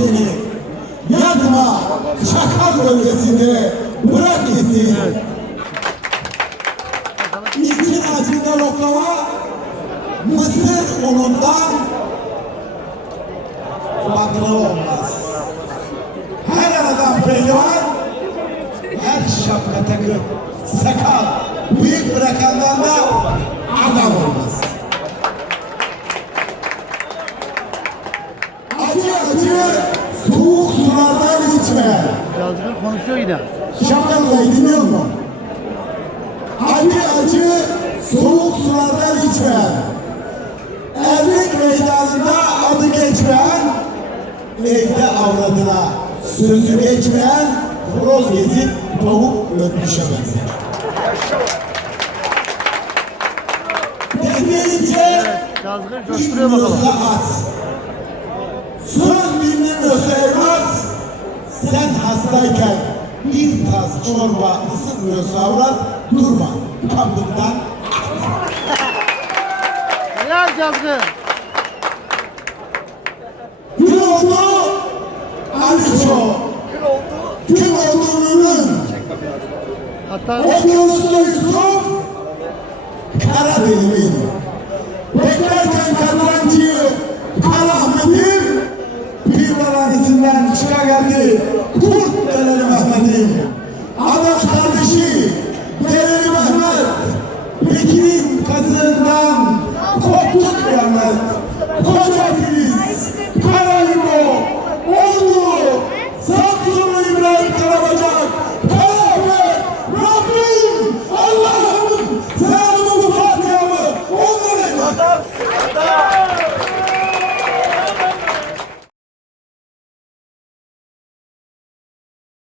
seni. Yatma çakal bölgesinde bırak gitsin. İçin acında oklava, mısır unundan baklava olmaz. Her aradan pehlivan, her şapka takıp sakal, büyük bırakandan da adam olmaz. Acı soğuk sulardan içme. Yazgın konuşuyor yine. Şapkalı'yı dinliyor musun? Acı acı soğuk sulardan içmeyen, erlik meydanında adı geçmeyen, evde avradına sözü geçmeyen, horoz gezip tavuk ötmüşe benzer. Coşturuyor bakalım. Dinliyorsa at. Söz dinlemiyorsa evlat, sen hastayken bir tas çorba ısınmıyorsa avrat, durma. Kandıktan Helal Yazgın. Gün oldu, Aliço. Gün oldu Ünlü. Hatta Okyanusta Yusuf, Karadeniz'in. Beklerken kadrancıyı Kara Pirvalanesinden geldi. Kurt Dereli Mehmet'im. Adaş kardeşi Dereli Mehmet. Bekir'in kazığından koptuk kıyamet. Koca Filiz, Karayimo, Ordu, Samsunlu İbrahim Karabacak, Karaahmet, Rabbim, Allah'ım, selamımı, Fatiha'mı onlara